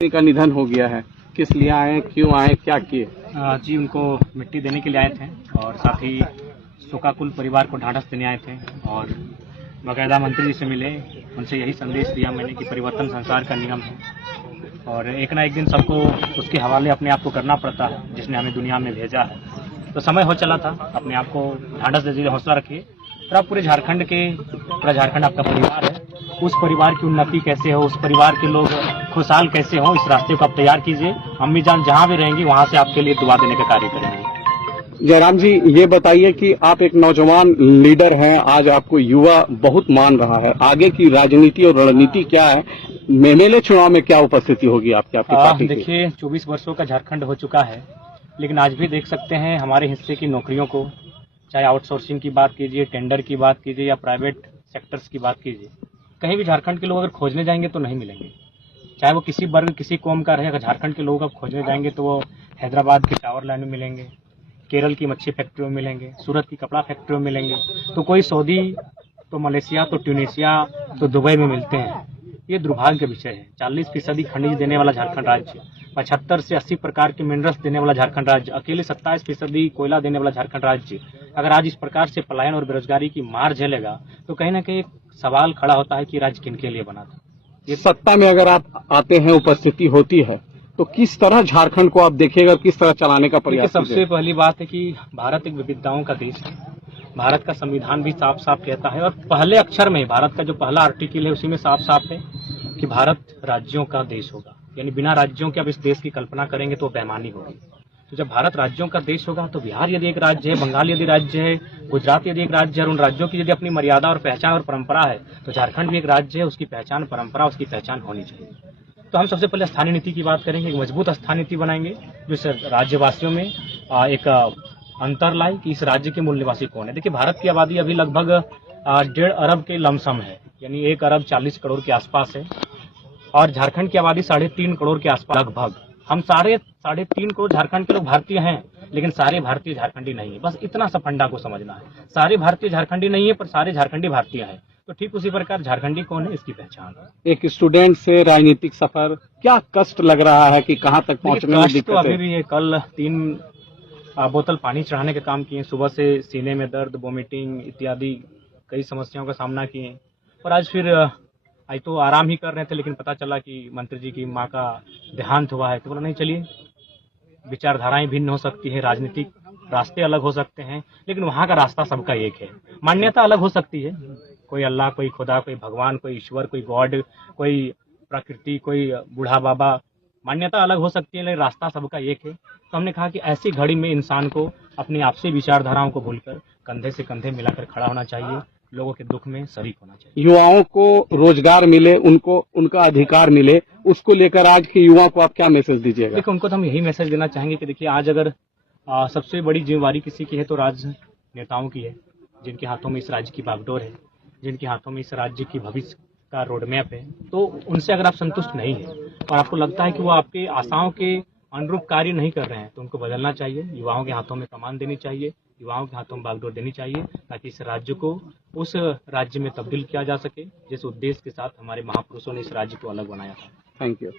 का निधन हो गया है, किस लिए आए, क्यों आए, क्या किए? जी उनको मिट्टी देने के लिए आए थे और साथ ही शोकाकुल परिवार को ढांढस देने आए थे और बाकायदा मंत्री जी से मिले, उनसे यही संदेश दिया मैंने कि परिवर्तन संसार का नियम है और एक ना एक दिन सबको उसके हवाले अपने आप को करना पड़ता है जिसने हमें दुनिया में भेजा है। तो समय हो चला था, अपने आप को ढांढस दे दीजिए, हौसला रखिए। और आप पूरे झारखंड पूरा झारखंड आपका परिवार है, उस परिवार की उन्नति कैसे हो, उस परिवार के लोग खुशहाल कैसे हो, इस रास्ते को आप तैयार कीजिए। अम्मी जान जहाँ भी रहेंगी वहाँ से आपके लिए दुआ देने का कार्य करेंगे। जयराम जी, ये बताइए कि आप एक नौजवान लीडर हैं, आज आपको युवा बहुत मान रहा है, आगे की राजनीति और रणनीति क्या है? एमएलए चुनाव में क्या उपस्थिति होगी आपकी पार्टी की? देखिए 24 वर्षों का झारखंड हो चुका है, लेकिन आज भी देख सकते हैं हमारे हिस्से की नौकरियों को, चाहे आउटसोर्सिंग की बात कीजिए, टेंडर की बात कीजिए या प्राइवेट सेक्टर्स की बात कीजिए, कहीं भी झारखंड के लोग अगर खोजने जाएंगे तो नहीं मिलेंगे। चाहे वो किसी वर्ग किसी कौम का रहे, अगर झारखंड के लोग अब खोजने जाएंगे तो वो हैदराबाद की टावर लाइन में मिलेंगे, केरल की मच्छी फैक्ट्रियों में मिलेंगे, सूरत की कपड़ा फैक्ट्रियों में मिलेंगे, तो कोई सऊदी, तो मलेशिया, तो ट्यूनीशिया, तो दुबई में मिलते हैं। ये दुर्भाग्य विषय है। 40% खनिज देने वाला झारखंड राज्य, 75 से 80 प्रकार के मिनरल्स देने वाला झारखंड राज्य, अकेले 27% कोयला देने वाला झारखंड राज्य अगर आज इस प्रकार से पलायन और बेरोजगारी की मार झेलेगा तो कहीं ना कहीं सवाल खड़ा होता है कि राज्य किनके लिए बना था। ये सत्ता में अगर आप आते हैं, उपस्थिति होती है, तो किस तरह झारखंड को आप देखिएगा, किस तरह चलाने का प्रयास? सबसे पहली बात है कि भारत एक विविधताओं का देश है। भारत का संविधान भी साफ साफ कहता है और पहले अक्षर में भारत का जो पहला आर्टिकल है उसी में साफ साफ है कि भारत राज्यों का देश होगा, यानी बिना राज्यों के अब इस देश की कल्पना करेंगे तो बेईमानी होगी। तो जब भारत राज्यों का देश होगा तो बिहार यदि एक राज्य है, बंगाल यदि राज्य है, गुजरात यदि एक राज्य है और उन राज्यों की यदि अपनी मर्यादा और पहचान और परंपरा है, तो झारखंड भी एक राज्य है, उसकी पहचान, परंपरा, उसकी पहचान होनी चाहिए। तो हम सबसे पहले स्थानीय नीति की बात करेंगे, एक मजबूत स्थानीय नीति बनाएंगे जो राज्यवासियों में एक अंतर लाए कि इस राज्य के मूल निवासी कौन है। देखिए भारत की आबादी अभी लगभग 1.5 अरब के लमसम है, यानी 1 अरब 40 करोड़ के आसपास है और झारखंड की आबादी 3.5 करोड़ के आसपास लगभग। हम 3.5 करोड़ झारखंड के लोग भारतीय हैं, लेकिन सारे भारतीय झारखंडी नहीं है। बस इतना सा फंडा को समझना है, सारे भारतीय झारखंडी नहीं है पर सारे झारखंडी भारतीय हैं। तो ठीक उसी प्रकार झारखंडी कौन है इसकी पहचान। एक स्टूडेंट से राजनीतिक सफर, क्या कष्ट लग रहा है कि कहां तक पहुंचने में दिक्कत तो अभी भी है। कल 3 बोतल पानी चढ़ाने का काम किए, सुबह से सीने में दर्द, वोमिटिंग इत्यादि कई समस्याओं का सामना किए और आज फिर आज तो आराम ही कर रहे थे, लेकिन पता चला कि मंत्री जी की माँ का देहांत हुआ है। तो बोला नहीं, चलिए, विचारधाराएं भिन्न हो सकती है, राजनीतिक रास्ते अलग हो सकते हैं, लेकिन वहाँ का रास्ता सबका एक है। मान्यता अलग हो सकती है, कोई अल्लाह, कोई खुदा, कोई भगवान, कोई ईश्वर, कोई गॉड, कोई प्रकृति, कोई बूढ़ा बाबा, मान्यता अलग हो सकती है, लेकिन रास्ता सबका एक है। तो हमने कहा कि ऐसी घड़ी में इंसान को अपनी आपसी विचारधाराओं को भूलकर कंधे से कंधे मिलाकर खड़ा होना चाहिए, लोगों के दुख में शरीक होना चाहिए। युवाओं को रोजगार मिले, उनको उनका अधिकार मिले, उसको लेकर आज के युवाओं को आप क्या मैसेज दीजिएगा? देखिए उनको तो हम यही मैसेज देना चाहेंगे कि देखिए आज अगर सबसे बड़ी जिम्मेवारी किसी की है तो राजनेताओं की है, जिनके हाथों में इस राज्य की बागडोर है, जिनके हाथों में इस राज्य की भविष्य का रोड मैप है। तो उनसे अगर आप संतुष्ट नहीं है और आपको लगता है कि वो आपके आशाओं के अनुरूप कार्य नहीं कर रहे हैं तो उनको बदलना चाहिए। युवाओं के हाथों में कमान देनी चाहिए, युवाओं के हाथों में बागडोर देनी चाहिए, ताकि इस राज्य को उस राज्य में तब्दील किया जा सके जिस उद्देश्य के साथ हमारे महापुरुषों ने इस राज्य को अलग बनाया था। Thank you.